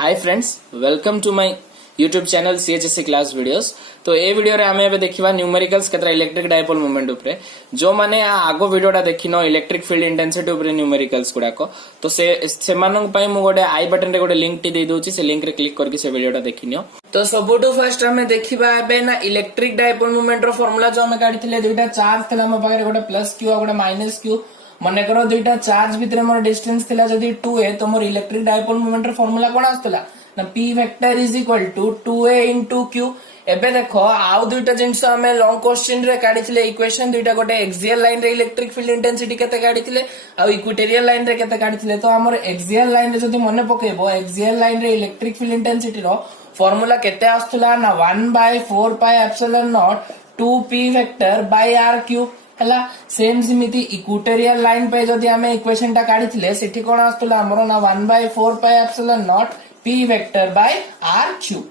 Hi friends, welcome to my YouTube channel CHSC class videos. तो ए video रे आमे देखिबा न्यूमेरिकल्स केतरा इलेक्ट्रिक डायपोल मोमेंट ऊपर जो माने आगो वीडियोटा देखिनो इलेक्ट्रिक फील्ड इंटेंसिटी ऊपर न्यूमेरिकल्स गुडाको तो से मानन पई मु गोटे आई बटन रे गोटे लिंक टी दे दोची से लिंक रे क्लिक करके से वीडियोटा देखिनियो। तो सबुटु फर्स्ट हमें देखिबा एबे ना इलेक्ट्रिक डायपोल मोमेंट रो फार्मूला जो हमें काढिथिले दुईटा चार्ज थिला म पाखरे गोटे प्लस क्यू और गोटे माइनस क्यू मन कर दुईटा चार्ज भितर मोर डिस्टेंस थिला जदी 2a तो मोर इलेक्ट्रिक डायपोल मोमेंट रो फार्मूला कोन आस्तला ना p vector is equal to 2a into q। एबे देखो आउ दुईटा जिंस हमें लॉन्ग क्वेश्चन रे काढिथिले इक्वेशन दुईटा गोटे एक्सियल लाइन रे इलेक्ट्रिक फील्ड इंटेंसिटी केते काढिथिले आ इक्वेटोरियल लाइन रे केते काढिथिले। तो हमर एक्सियल लाइन रे जदी मने पकेबो एक्सियल लाइन रे इलेक्ट्रिक फील्ड इंटेंसिटी रो फार्मूला केते आस्तला ना 1/4 pi epsilon naught 2p vector by r cube हला। सेम सिमिति इक्वेटोरियल लाइन पे जदी हमें इक्वेशन टा काढिथिले सेठी कोन आस्तला हमरो ना 1/4 pi epsilon naught p vector by r cube.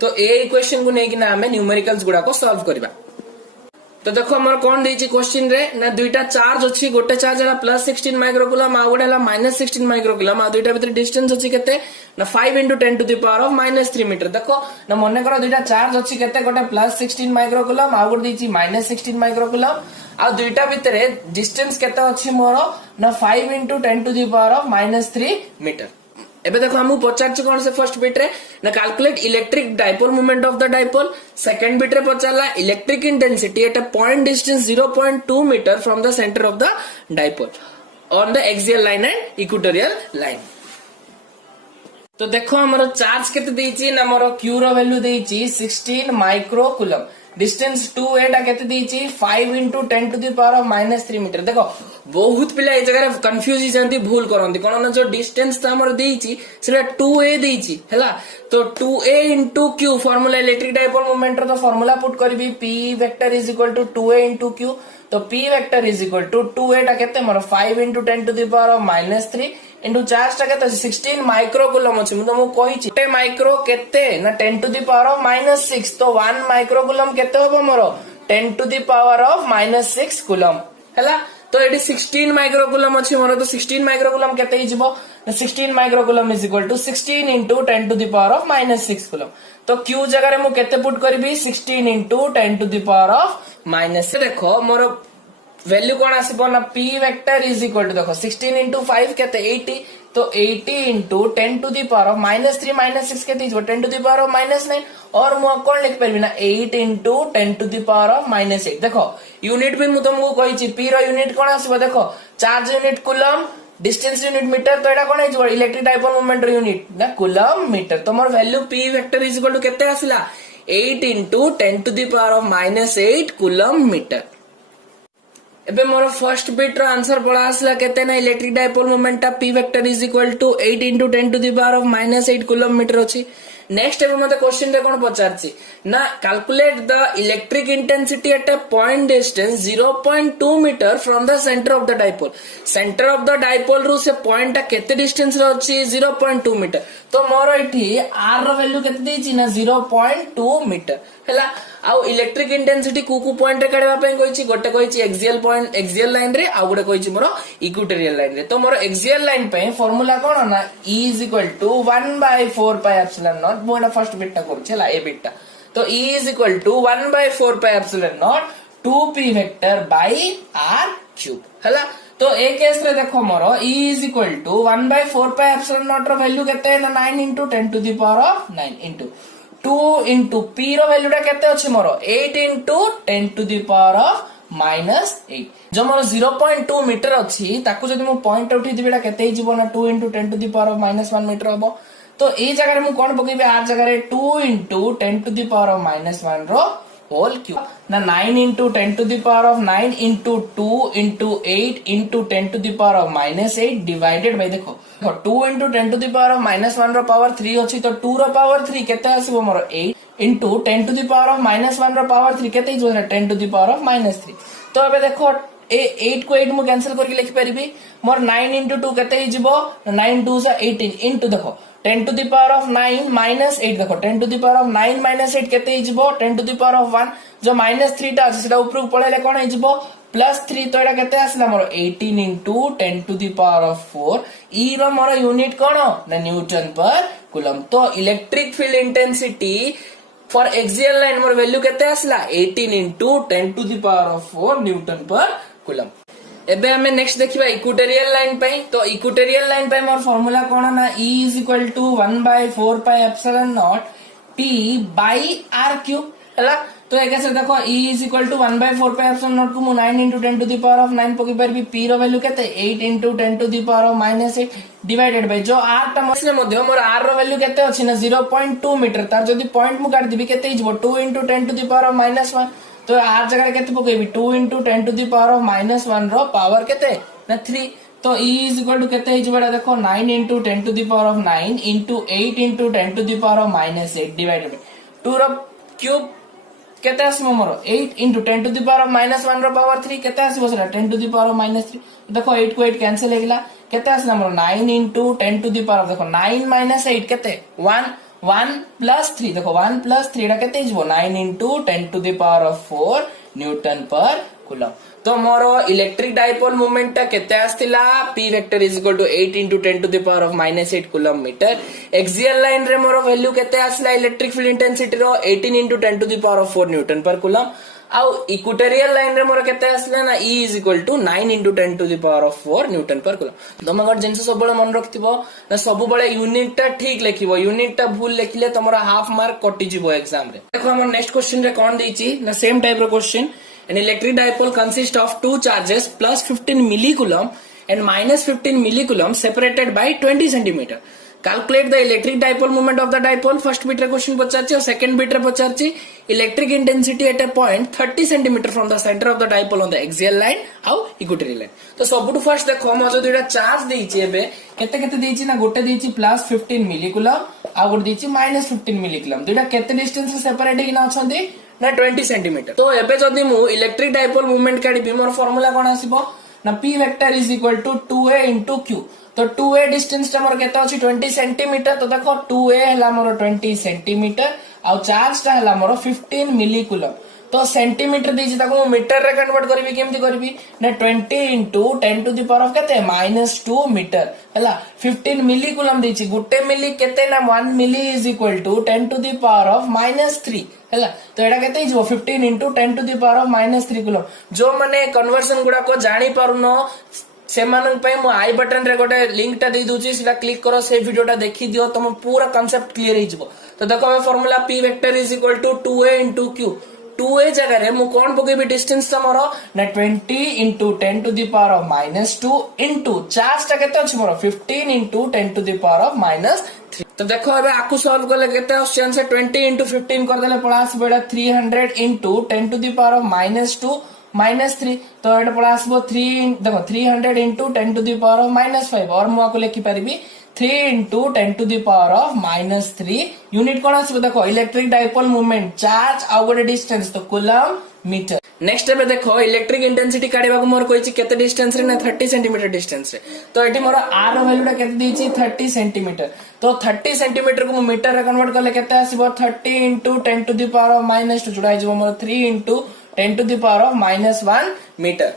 तो ए इक्वेशन को नेकी ना हमें न्यूमेरिकल्स गुडा को सॉल्व करबा। तो देखो हमर कोन देछि क्वेश्चन रे ना दुईटा चार्ज अछि गोटे चार्ज हला +16 माइक्रोकूलम आ गोटे हला -16 माइक्रोकूलम आ दुईटा भीतर डिस्टेंस अछि केते ना 5 * 10⁻³ मीटर। देखो ना मने करो दुईटा चार्ज अछि केते गोटे +16 माइक्रोकूलम आ गोटे देछि -16 माइक्रोकूलम आ दुईटा भीतर डिस्टेंस केते अछि मोर ना 5 * 10⁻³ मीटर। एबे देखो हम पचारछ कोन से फर्स्ट बिट रे ना calculate electric dipole moment of the dipole. Second bit रे पचारला electric intensity at a point distance 0.2 metre from the centre of the dipole on the axial line and equatorial line. तो देखो हमरो charge केते देछि ना हमरो q रो value देछि 16 माइक्रोकूलम डिस्टेंस 2a टा केते देछि 5 * 10⁻³ मीटर। देखो बहुत पिला ए जगह कंफ्यूज ही जानती भूल करंती कोन ना जो डिस्टेंस त हमर देछि सेटा 2a देछि हला। तो 2a * q formula electric dipole moment रो तो फार्मूला पुट करबी p vector is equal to 2a * q। तो p vector is equal to 2a टा केते हमर 5 * 10⁻³ इनटू चार्ज टा केते 16 माइक्रोकूलम अछि। मु तुमको कहिछि टे माइक्रो केते ना 10⁻⁻6 तो 1 माइक्रोकूलम केते होबो मोर 10⁻⁻6 कूलम हला। तो एडी 16 माइक्रोकूलम अछि मोर तो 16 माइक्रोकूलम केते हिजबो ना 16 microcoulomb is equal to 16 * 10⁻⁻6 coulomb. तो q जगह रे मु केते पुट करबी 16 * 10⁻⁻। देखो मोर वैल्यू कोन आसीबो ना p vector is equal to देखो 16 * 5 केते 80 तो 80 * 10⁻³ - 6 केते हिजबो 10⁻⁻9 और मु कोन लिख परबी ना 8 * 10⁻⁻8। देखो यूनिट भी मु तुमको कहिछि p रो यूनिट कोन आसीबो देखो charge unit coulomb distance unit metre. तो एटा कोन हिजबो इलेक्ट्रिक डायपोल मोमेंट रो यूनिट ना कूलम मीटर। तो मोर value p vector is equal to केते आसिला 8 * 10⁻⁻8 कूलम मीटर। एबे मोर फर्स्ट बिट रो आंसर पड़ा आसला केते ना electric dipole moment p vector is equal to 8 * 10⁻⁻8 coulomb metre अछि। नेक्स्ट एबे मते क्वेश्चन रे कोन पचारछि ना calculate the electric intensity at a point distance 0.2 metre from the centre of the dipole. Centre of the dipole रु से point ता केते डिस्टेंस रे अछि 0.2 मीटर। तो मोर एठी r रो वैल्यू केते देछि ना 0.2 मीटर हला। आउ इलेक्ट्रिक इंटेंसिटी कुकु पॉइंट रे काढबा पे कहिछि गोटे कहिछि एक्सियल पॉइंट एक्सियल लाइन रे आ गोटे कहिछि मोर इक्वेटोरियल लाइन रे। तो मोर एक्सियल लाइन पे फार्मूला कोन ना E = 1/4 pi epsilon not more first bit ता करछि हला ए बिट ता। तो E = 1/4 pi epsilon naught 2p vector by r cube हला। तो ए केस रे देखो मोर E = 1/4 पाई एप्सिलॉन नॉट रो वैल्यू केते ना 9 * 10⁹ into 2 into p value value टा केते अछि मोर 8 * 10⁻⁻8 जो मोर 0.2 मीटर अछि ताकू जदि मु पॉइंट उठी दिबेटा केते हिजबो ना 2 * 10⁻⁻1 मीटर हबो। तो ए जगह रे मु कोन पकेबे आर जगह रे 2 * 10⁻⁻1 रो होल क्यूब ना 9 * 10⁹ into 2 into 8 into 10⁻⁻8 divided by देखो 2 * 10⁻⁻1 रो पावर 3 अछि तो 2 रो पावर 3 केते आसीबो मोर 8 into 10⁻⁻1 रो पावर 3 केते हिजबो ना 10⁻⁻3। तो अबे देखो ए 8 को 8 मु कैंसिल करके लिखि परिबी मोर 9 into 2 केते हिजबो 9 2 सा 18 into देखो 10⁻9 - 8 देखो 10⁻9 - 8 केते हिजबो 10⁻1 जो -3 टा अछि सेटा ऊपर पळेले कोन हिजबो प्लस 3 तो एटा केते आसला मोर 18 into 10 to the power of 4 E रो मोर यूनिट कोन ना न्यूटन पर कूलम। तो electric field intensity for axial line मोर वैल्यू केते आसला 18 into 10 to the power of 4 newton per coulomb. एबे हमें नेक्स्ट देखिबा इक्वेटोरियल लाइन पे। तो इक्वेटोरियल लाइन पे मोर फार्मूला कोन ना E = 1/4 pi epsilon naught P by r cube हला। तो एक ऐसे देखो E = 1/4 पाई एप्सिलॉन नॉट को मु 9 into 10 to the power of 9 पकि परबी P रो वैल्यू केते 8 into 10 to the power of -8 divided bye जो r टा मसले मध्ये मोर r रो वैल्यू केते अछि ना 0.2 मीटर तार जदी पॉइंट मु काट दिबी केते हिजबो 2 into 10 to the power of -1 तो r जगह केते पकइबी 2 into 10 to the power of -1 रो पावर केते ना 3। तो E = केते हिजबा देखो 9 into 10 to the power of 9 into 8 into 10 to the power of -8 divided by 2 रो क्यूब केते आसमो मोर 8 into 10 to the power of -1 रो पावर 3 केते आसीबो सेटा 10 to the power of -3 देखो 8 को 8 कैंसिल हेगला केते आसला मोर 9 into 10 to the power of देखो 9 - 8 केते 1 1 plus 3 देखो 1 plus 3 रा केते हिजबो 9 into 10 to the power of 4 newton per coulomb. तो मोर इलेक्ट्रिक डाइपोल मोमेंट टा केते आस्तिला P vector = 8 into 10 to the power of -8 coulomb metre. Axial line रे मोर वैल्यू केते आसला इलेक्ट्रिक फील्ड इंटेंसिटी रो 18 into 10 to the power of 4 newton per coulomb. आउ इक्वेटोरियल लाइन रे मोर केते आसला ना E = 9 into 10 to the power of 4 newton per coulomb. तुम अगर जिंस सब बळे मन रखथिबो ना सब बळे यूनिट टा ठीक लिखिबो यूनिट टा भूल लिखिले तमरा हाफ मार्क कटि जिवो एग्जाम रे। देखो हमर नेक्स्ट क्वेश्चन रे कोन देछि ना सेम टाइप रो question. An electric dipole consists of two charges plus 15 millicoulomb and minus 15 millicoulomb separated by 20 centimeter. Calculate the electric dipole moment of the dipole. First bit रे question पचारछि और second bit रे पचारछि electric intensity at a point 30 centimeter from the center of the dipole on the axial line आउ equatorial line. तो सबटु first देखो म जो दुटा charge देछि एबे केते केते देछि ना गोटे देछि प्लस 15 मिलीकुलम आ गोटे देछि माइनस 15 मिलीकुलम दुटा केते डिस्टेंस रे सेपरेट हेकिना अछंती ना 20 सेंटीमीटर। तो एबे जदी मु इलेक्ट्रिक डाइपोल मूवमेंट काढिबी मोर फार्मूला कोन आसीबो ना P vector = 2a into q। तो 2a डिस्टेंस टा मोर केते अछि 20 सेंटीमीटर। तो देखो 2a हला मोर 20 सेंटीमीटर आ चार्ज टा हला मोर 15 मिलीकुलम। तो सेंटीमीटर देछि ताको मीटर रे कन्वर्ट करबी केमति करबी ना 20 into 10 to the power of केते -2 मीटर हला 15 मिलीकुलम देछि गुटे मिली केते ना 1 मिली = 10 to the power of -3 हला। तो एटा केते हिजो 15 into 10 to the power of -3 coulomb. जो माने कन्वर्जन गुडा को जानि पारुनो सेमानन पे मु आई बटन रे गोटे लिंक टा दे दूची सीधा क्लिक करो से वीडियो टा देखि दियो तुम पूरा कांसेप्ट क्लियर हो जिवो। तो देखो हम formula P vector = 2a into q। 2a जगह रे मु कोन पकेबी डिस्टेंस त मोर ना 20 into 10 to the power of -2 into charge टा केते अछि मोर 15 into 10 to the power of -3। तो देखो अबे आकु सॉल्व करले केते आंसर से 20 into 15 कर देले पड़ा आसी बेडा 300 into 10 to the power of -2 -3। तो एटा पड़ा आसीबो 3 देखो 300 into 10 to the power of -5 और मु आकु लिखि परिबी 3 into 10 to the power of -3 unit कोन आसीबो देखो इलेक्ट्रिक डाइपोल मूवमेंट चार्ज आ गोटे डिस्टेंस तो कूलम मीटर। नेक्स्ट एबे देखो इलेक्ट्रिक इंटेंसिटी काढिबा को मोर कोइछि केते डिस्टेंस रे ना 30 सेंटीमीटर डिस्टेंस रे। तो एटी मोर r रो वैल्यू टा केते देछि 30 सेंटीमीटर। तो 30 सेंटीमीटर को मीटर रे कन्वर्ट करले केते आसीबो 30 into 10 to the power of -2 जोडा हिजबो मोर 3 into 10 to the power of -1 metre.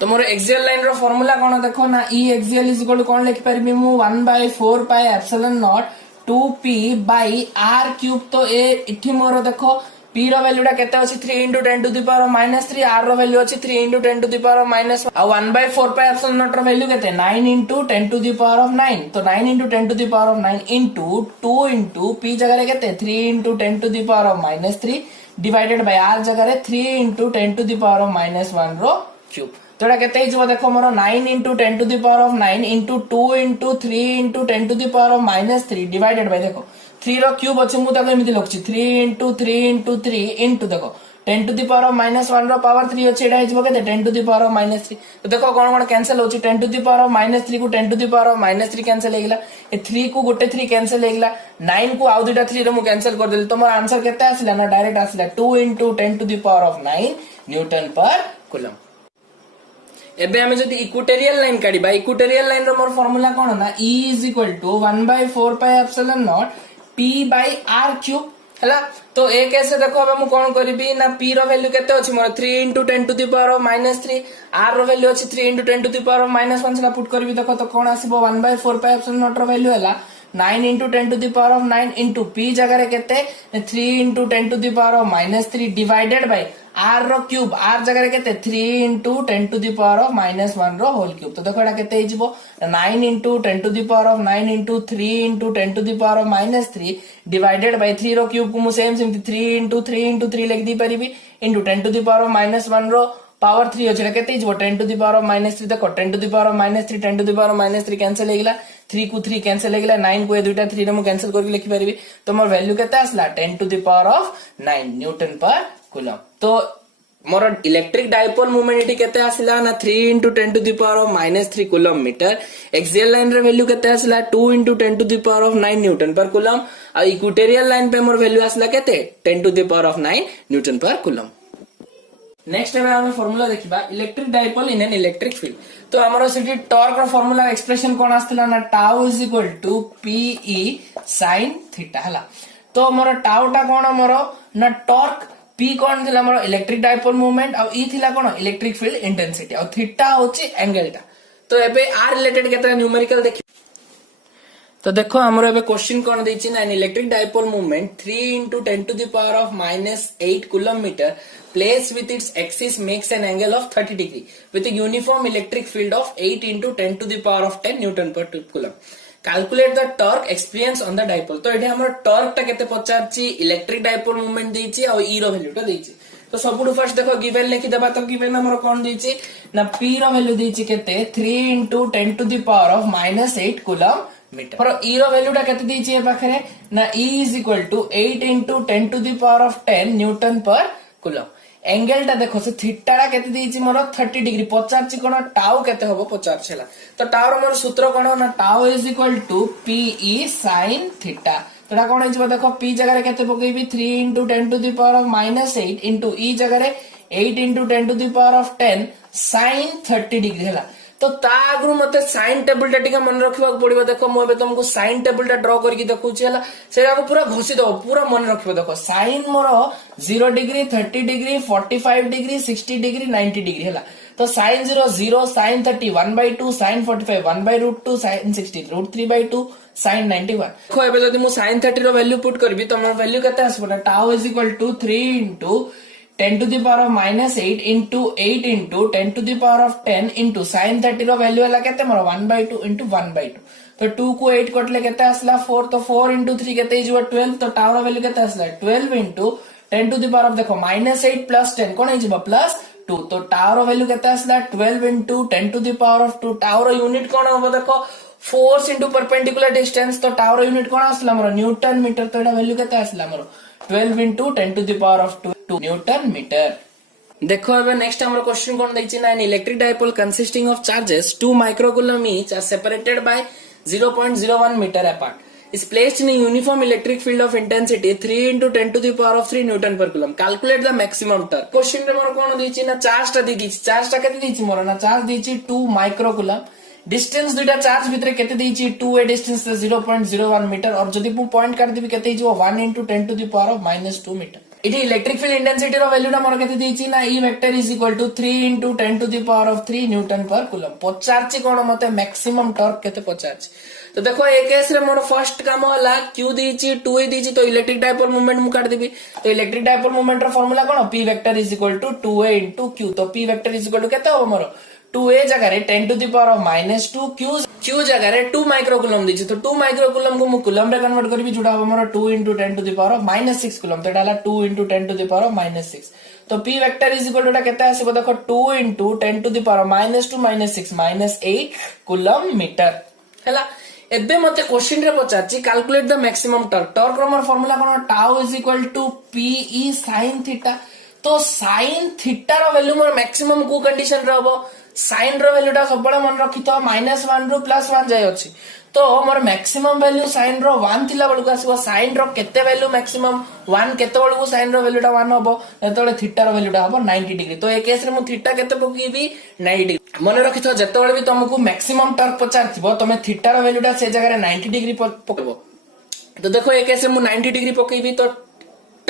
तो मोर एक्सियल लाइन रो फार्मूला कोन देखो ना E axial = कोन लिखि परबी मु 1/4 pi epsilon naught 2p by r cube. तो ए इठी मोर देखो P रो वैल्यू टा केते अछि 3 into 10 to the power of -3 r रो वैल्यू अछि 3 into 10 to the power of -1 आ 1/4 पाई एप्सिलॉन नॉट रो वैल्यू केते 9 into 10 to the power of 9। तो 9 into 10 to the power of 9 into 2 into P जगह रे केते 3 into 10 to the power of -3 divided by r जगह रे 3 into 10 to the power of -1 रो क्यूब। तो एटा केते हिजबो देखो मोर 9 into 10 to the power of 9 into 2 into 3 into 10 to the power of -3 divided bye देखो 3 रो क्यूब अछि मु ताको एमिति लखछि 3 into 3 into 3 into देखो 10 to the power of -1 रो पावर 3 अछि एटा हिजबो केते 10 to the power of -3। तो देखो कोन कोन कैंसिल होछि 10 to the power of -3 को 10 to the power of -3 cancel हेगला ए 3 को गोटे 3 कैंसिल हेगला 9 को आउ दुटा 3 रे मु कैंसिल कर देली। तो मोर आंसर केते आसिला ना डायरेक्ट आसिला 2 into 10 to the power of 9 newton per coulomb. एबे हमें जदी इक्वेटोरियल लाइन काढिबा इक्वेटोरियल लाइन रो मोर फार्मूला कोन ना E = 1/4 pi epsilon naught P by r cube हैला। तो ए केस रे देखो अब मु कोन करबी ना p रो वैल्यू केते अछि मोर 3 into 10 to the power of -3, r रो वैल्यू अछि 3 into 10 to the power of -1 सेला पुट करबी देखो तो कोन आसीबो 1/4 पाई एप्सिलॉन नॉट रो वैल्यू हैला 9 into 10 to the power of 9 into p जगह रे केते 3 into 10 to the power of -3 divided by r रो क्यूब, r जगह रे केते 3 into 10 to the power of -1 रो होल क्यूब। तो देखो एटा केते हे जिवो 9 into 10 to the power of 9 into 3 into 10 to the power of -3 divided by 3 रो क्यूब को मु सेम 3 into 3 into 3 लिख दी परिबी into 10 to the power of -1 रो पावर 3 अछि केते हिजबो 10 to the power of -3 देखो 10 to the power of -3 10 to the power of -3 cancel हे गेला 3 को 3 कैंसिल हे गेला 9 को ए दुटा 3 रे मु कैंसिल करके लिखि परिबी। तो मोर वैल्यू केते आसला 10 to the power of 9 newton per coulomb. तो मोर इलेक्ट्रिक डाइपोल मोमेंट इटी केते आसिला ना 3 into 10 to the power of -3 coulomb metre. Axial line रे वैल्यू केते आसिला 2 into 10 to the power of 9 newton per coulomb. आ इक्वेटोरियल लाइन पे मोर वैल्यू आसिला केते 10 to the power of 9 newton per coulomb. Next time आमे फार्मूला देखिबा electric dipole in an electric field. तो हमरो सिटी टॉर्क रो फार्मूला एक्सप्रेशन कोन आस्तला ना tau is equal to PE sin theta हला। तो मोर टाउ टा कोन मोर ना टॉर्क P कोन थिला मोर इलेक्ट्रिक डाइपोल मोमेंट और E थिला कोन इलेक्ट्रिक फील्ड इंटेंसिटी और थीटा होची एंगल टा। तो एबे आर रिलेटेड केतना न्यूमेरिकल देखि। तो देखो हमरो एबे क्वेश्चन कोन दैछि ना electric dipole moment 3 into 10 to the power of -8 coulomb meter placed with its axis makes an angle of 30 degree with a uniform electric field of 8 into 10 to the power of 10 newton per coulomb. Calculate the torque experience on the dipole. तो एठी हमर torque टा केते पचारछि electric dipole moment दैछि और E रो value टा दैछि। तो सबुठु first देखो गिवन लिखि देबा। तो गिवन हमर कोन दैछि ना P रो वैल्यू दैछि केते 3 into 10 to the power of -8 coulomb metre. पर E रो वैल्यू टा केते दैछि ए पाखरे ना E is equal to 8 into 10 to the power of 10 Newton per coulomb. Angle टा देखो से थीटा टा केते दैछि मोर 30 डिग्री पचारछि कोन टाउ केते होबो पचारछला। तो टाउ रो मोर सूत्र कोन ना tau is equal to PE sin theta. तोडा कोन हिजबो देखो P जगह रे केते पकेबी 3 into 10 to the power of -8 into E जगह रे 8 into 10 to the power of 10 sin 30 degree हला। तो ता आगु मते साइन टेबल टा टिका मन रखिबा पड़िबो। देखो मो एबे तुमको साइन टेबल टा ड्रॉ करके देखौछि हला सेरा को पूरा घोषि दो पूरा मन रखिबो। देखो साइन मोर 0 degree 30 degree 45 degree 60 degree 90 degree हला। तो sine 0 0 sine 30 1/2 sine 45 1/√2 sine 60 √3/2 sine 91। देखो एबे जदी मु साइन 30 रो वैल्यू पुट करबी तो मोर वैल्यू केते आसबो ना tau is equal to 3 into 10 to the power of -8 into 8 into 10 to the power of 10 into sin 30 row value हला केते मोर 1/2 into 1/2। तो 2 को 8 कटले केते आसला 4। तो 4 into 3 केते हिजबो 12। तो टाउ रो वैल्यू केते आसला 12 into 10 to the power of देखो -8 plus 10 कोन हिजबो +2। तो टाउ रो वैल्यू केते आसला 12 into 10 to the power of 2। Tau रो यूनिट कोन होबो देखो फोर्स into परपेंडिकुलर डिस्टेंस। तो टाउ रो यूनिट कोन आसला मोर न्यूटन मीटर। तो एटा वैल्यू केते आसला मोर 12 into 10 to the power of 2 newton metre. देखो एबे नेक्स्ट हमर क्वेश्चन कोन दैछि ना an electric dipole consisting of charges 2 microcoulomb each are separated by 0.01 metre apart is placed in a uniform electric field of intensity 3 into 10 to the power of 3 newton per coulomb. Calculate the maximum torque. Question रे मोर कोन दैछि ना charge टा दैछि। Charge टा केते दैछि मोर ना charge दैछि 2 microcoulomb. Distance दुटा charge भितरे केते दैछि 2 ए डिस्टेंस 0.01 मीटर और जदी मु पॉइंट कर देबी केते हिजो 1 into 10 to the power of -2 metre. इटी इलेक्ट्रिक फील्ड इंटेंसिटी रो वैल्यू ना मोर केते दैछि ना E vector is equal to 3 into 10 to the power of 3 newton per coulomb. पचारछि कोन मते मैक्सिमम टॉर्क केते पचारछि। तो देखो ए केस रे मोर फर्स्ट काम होला Q दैछि 2A दैछि। तो इलेक्ट्रिक डाइपोल मोमेंट मु काट देबी। तो इलेक्ट्रिक डाइपोल मोमेंट रो फार्मूला कोन P vector is equal to 2A into Q। तो P vector is equal to केते हो मोर 2A जगह रे 10 to the power of -2 Q जगह रे 2 माइक्रोकूलम दैछि। तो 2 माइक्रोकूलम को मु कूलम रे कन्वर्ट करबी जुडा हो मोर 2 into 10 to the power of -6 coulomb. तो एटा हला 2 into 10 to the power of -6। तो P vector is equal to एटा केते आसीबो देखो 2 into 10 to the power of -2 -6 -8 coulomb metre हला। एबे मते क्वेश्चन रे पचाछि calculate the maximum torque. Torque रो मोर फार्मूला कोन tau is equal to PE sin theta. तो sin थीटा रो वैल्यू मोर मैक्सिमम को कंडीशन रे होबो sin रो वैल्यू टा सबले मन रखितो -1 रु +1 जाय अछि। तो मोर मैक्सिमम वैल्यू sin रो 1 थिला बळकु आसीबो। sin रो केते वैल्यू मैक्सिमम 1 केते बळकु sin रो वैल्यू टा 1 होबो एतले थीटा रो वैल्यू टा होबो 90 डिग्री। तो ए केस रे मु थीटा केते पकेबी 90 डिग्री। मन रखितो जेतेबेले भी तुमको मैक्सिमम टॉर्क पचारथिबो तमे थीटा रो वैल्यू टा से जगह रे 90 डिग्री पकेबो। तो देखो ए केस रे मु 90 डिग्री पकेबी। तो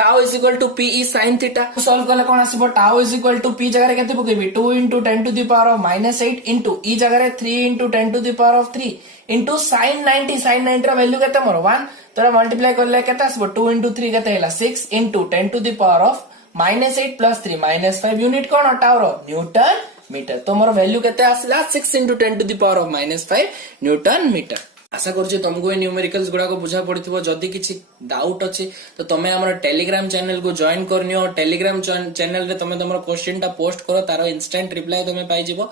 tau is equal to P E sine theta solve कले कौन आसीबो tau is equal to P जगह केते पकेबी 2 into 10 to the power of -8 into ई जगह 3 into 10 to the power of 3 into sin 90 रा वैल्यू केते मोर 1 तोरा मल्टीप्लाई करले केते आसीबो 2 into 3 केते हैला 6 into 10 to the power of -8 plus 3 -5 unit cone tau row Newton metre तो मोर वैल्यू केते आसला 6 into 10 to the power of -5 newton metre आशा करुचे तुमको ये न्यूमेरिकल्स गुड़ा को बुझा पड़िथिबो जदी किछि डाउट अछि तो तमे हमर टेलीग्राम चैनल को जॉइन करनियो और टेलीग्राम चैनल रे तमे तमरो क्वेश्चन टा पोस्ट करो तारो इंस्टेंट रिप्लाई तमे पाई जिवो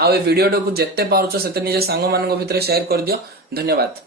आ ए वीडियो को जत्ते पारुचो सेते निजे सांग मानक भितरे शेयर कर दियो धन्यवाद।